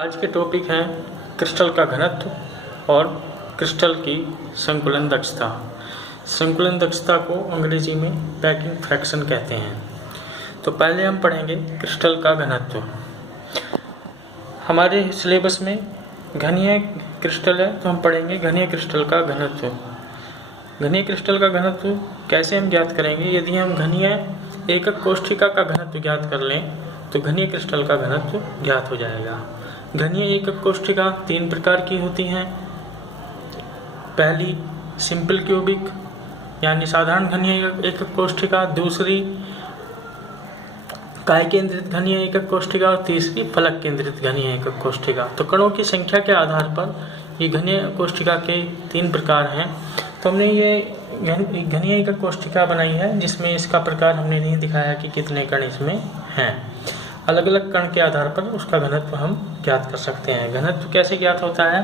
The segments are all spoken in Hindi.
आज के टॉपिक हैं क्रिस्टल का घनत्व और क्रिस्टल की संकुलन दक्षता। संकुलन दक्षता को अंग्रेजी में पैकिंग फ्रैक्शन कहते हैं। तो पहले हम पढ़ेंगे क्रिस्टल का घनत्व। हमारे सिलेबस में घनीय क्रिस्टल है तो हम पढ़ेंगे घनीय क्रिस्टल का घनत्व। घनीय क्रिस्टल का घनत्व कैसे हम ज्ञात करेंगे? यदि हम घनीय एकक कोष्ठिका का घनत्व ज्ञात कर लें तो घनीय क्रिस्टल का घनत्व ज्ञात हो जाएगा। घनीय एकक कोष्ठिका तीन प्रकार की होती हैं। पहली सिंपल क्यूबिक यानी साधारण घनीय एकक कोष्ठिका, दूसरी काय केंद्रित घनीय एकक कोष्ठिका और तीसरी फलक केंद्रित घनीय एकक कोष्ठिका। तो कणों की संख्या के आधार पर ये घनीय कोष्ठिका के तीन प्रकार हैं। तो हमने ये घनीय एकक कोष्ठिका बनाई है जिसमें इसका प्रकार हमने नहीं दिखाया कि कितने कण इसमें हैं। अलग अलग कण के आधार पर उसका घनत्व हम ज्ञात कर सकते हैं। घनत्व कैसे ज्ञात होता है?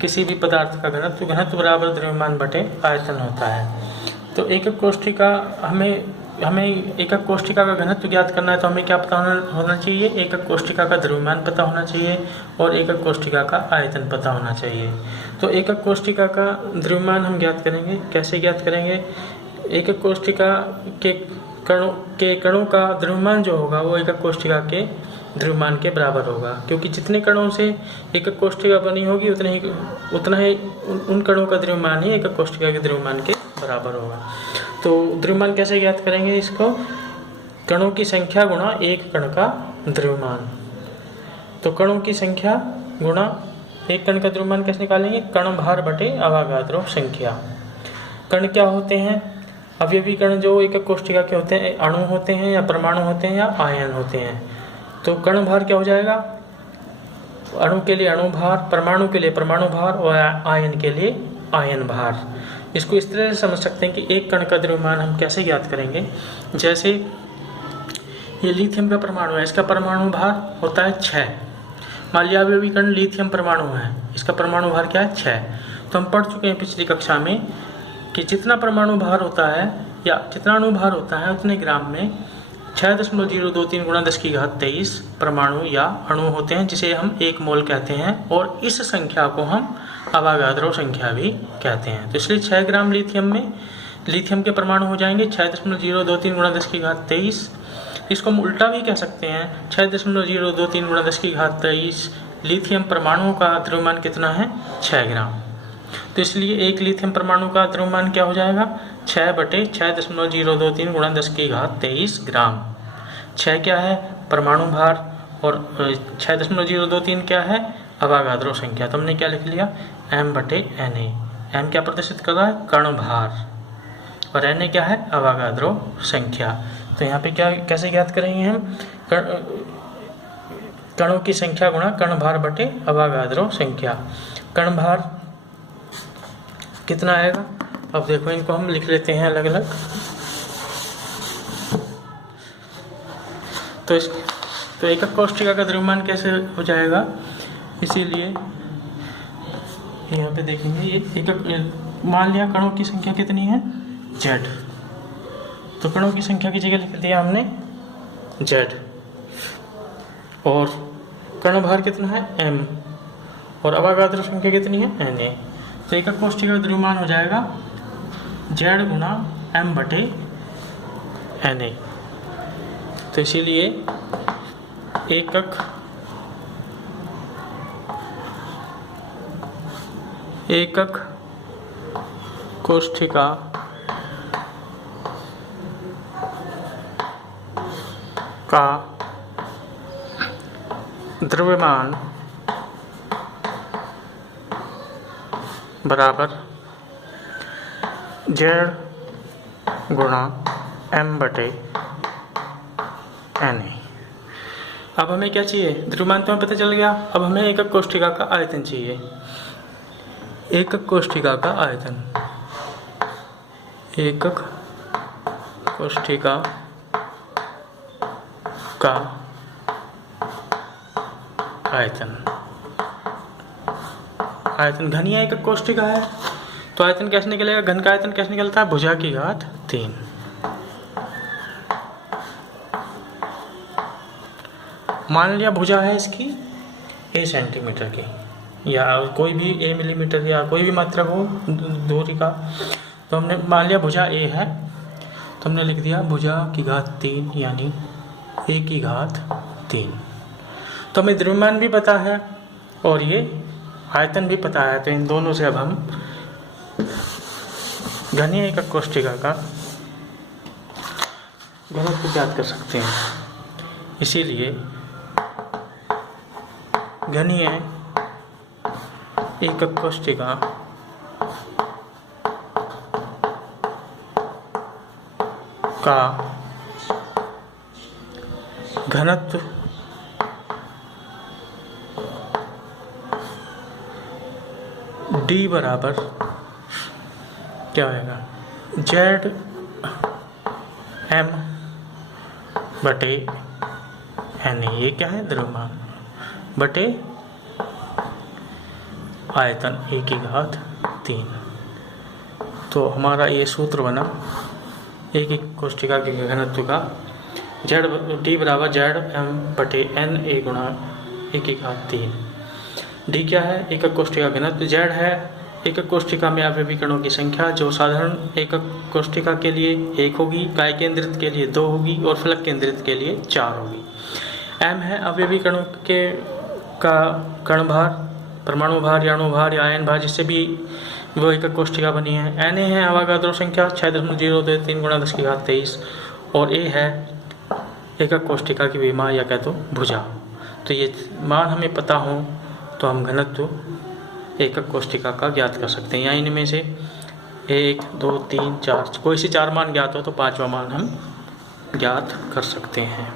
किसी भी पदार्थ का घनत्व बराबर द्रव्यमान बटे आयतन होता है। तो एकक कोष्ठिका हमें एकक कोष्ठिका का घनत्व ज्ञात करना है तो हमें क्या पता होना चाहिए? एकक कोष्ठिका का द्रव्यमान पता होना चाहिए और एकक कोष्ठिका का आयतन पता होना चाहिए। तो एकक कोष्ठिका का द्रव्यमान हम ज्ञात करेंगे। कैसे ज्ञात करेंगे? एकक कोष्ठिका के कणों का द्रव्यमान जो होगा वो एकक कोष्ठिका के द्रव्यमान के बराबर होगा, क्योंकि जितने कणों से एकक कोष्ठिका बनी होगी उतना ही उन कणों का द्रव्यमान ही एकक कोष्ठिका के द्रव्यमान के बराबर होगा। तो द्रव्यमान कैसे ज्ञात करेंगे इसको? कणों की संख्या गुणा एक कण का द्रव्यमान। तो कणों की संख्या गुणा एक कण का द्रव्यमान कैसे निकालेंगे? कण भार बटे अवागाद्रो संख्या। कण क्या होते हैं? अवयवी कण जो एकक कोष्ठिका के होते हैं अणु होते हैं या परमाणु होते हैं या आयन होते हैं। तो कण भार क्या हो जाएगा? अणु के लिए अणु भार, परमाणु के लिए परमाणु भार और आयन के लिए आयन भार। इसको इस तरह से समझ सकते हैं कि एक कण का द्रव्यमान हम कैसे ज्ञात करेंगे। जैसे ये लिथियम का परमाणु है, इसका परमाणु भार होता है 6। मान लिया अवयवी कण लिथियम परमाणु है, इसका परमाणु भार क्या है? 6। तो हम पढ़ चुके हैं पिछली कक्षा में कि जितना परमाणु भार होता है या जितना अणु भार होता है उतने ग्राम में 6.023 × 10⁻23 परमाणु या अणु होते हैं, जिसे हम 1 मोल कहते हैं। और इस संख्या को हम अवागाद्रो संख्या भी कहते हैं। तो इसलिए 6 ग्राम लिथियम के परमाणु हो जाएंगे 6.023 × 10⁻23। इसको हम उल्टा भी कह सकते हैं, 6.023 × 10⁻23 लिथियम परमाणुओं का द्रव्यमान कितना है? 6 ग्राम। तो इसलिए एक लिथियम परमाणु का द्रव्यमान क्या हो जाएगा? 6/6.023 × 10⁻23 ग्राम। 6 क्या है? परमाणु भार और 6.023 क्या है? अवागाद्रो संख्या। तो हमने क्या लिख लिया? m/Na। m क्या प्रदर्शित कर रहा है? कण भार और Na क्या है? अवागाद्रो संख्या। तो यहाँ पे क्या कैसे ज्ञात करेंगे हम? कणों की संख्या गुणा कण भार बटे अवागाद्रो संख्या। कण भार कितना आएगा? अब देखो इनको हम लिख लेते हैं अलग अलग। तो एकक कोष्ठिका का द्रव्यमान कैसे हो जाएगा? इसीलिए यहाँ पे देखेंगे ये एकक, मान लिया कणों की संख्या कितनी है? Z। तो कणों की संख्या की जगह लिख दिया हमने Z। और कण भार कितना है? M। और अवागाद्रो संख्या कितनी है? Na। तो एकक कोष्ठिका का द्रव्यमान हो जाएगा Z गुणा m/Na। तो इसीलिए एकक कोष्ठिका का द्रव्यमान बराबर Z गुणा m/Na। अब हमें क्या चाहिए? द्रव्यमान तो हमें पता चल गया। अब हमें एकक कोष्ठिका का आयतन चाहिए। एकक कोष्ठिका का आयतन, एकक कोष्ठिका का आयतन। आयतन घनीय एकक कोष्ठिका है तो आयतन कैसे निकलेगा? घन का आयतन कैसे निकलता है? भुजा की घात 3। मान लिया भुजा है इसकी ए सेंटीमीटर की या कोई भी ए मिलीमीटर या कोई भी मात्रक हो दूरी का। तो हमने मान लिया भुजा ए है, तो हमने लिख दिया भुजा की घात 3 यानी ए की घात 3। तो हमें द्रव्यमान भी पता है और ये आयतन भी पता है, तो इन दोनों से अब हम घनीय एकक कोष्ठिका का घनत्व ज्ञात कर सकते हैं। इसीलिए घनीय एकक कोष्ठिका का घनत्व D बराबर क्या होगा, जेड एम बटे एन। ये क्या है, द्रव्यमान बटे आयतन ए की घात 3। तो हमारा ये सूत्र बना एक कोष्ठिका के घनत्व का जेड डी बराबर जेड एम बटे एन ए गुणा ए की घात 3। डी क्या है, एकक कोष्ठिका घनत्व। जेड है एकक कोष्ठिका में अवयवी कणों की संख्या, जो साधारण एकक कोष्ठिका के लिए 1 होगी, काय केंद्रित के लिए 2 होगी और फलक केंद्रित के लिए 4 होगी। एम है अवयवी कणों के का कण भार, परमाणु भार या अणु भार या आयन भार, जिससे भी वो एकक कोष्ठिका बनी है। एन ए है अवागाद्रो संख्या 6.023 गुणा 10 की घात 23 और ए है एकक कोष्ठिका की विमा या कह तो भुजा। तो ये मान हमें पता हो तो हम घनत्व एकक कोष्ठिका का ज्ञात कर सकते हैं। या इनमें से 1 2 3 4 कोई से 4 मान ज्ञात हो तो 5वां मान हम ज्ञात कर सकते हैं।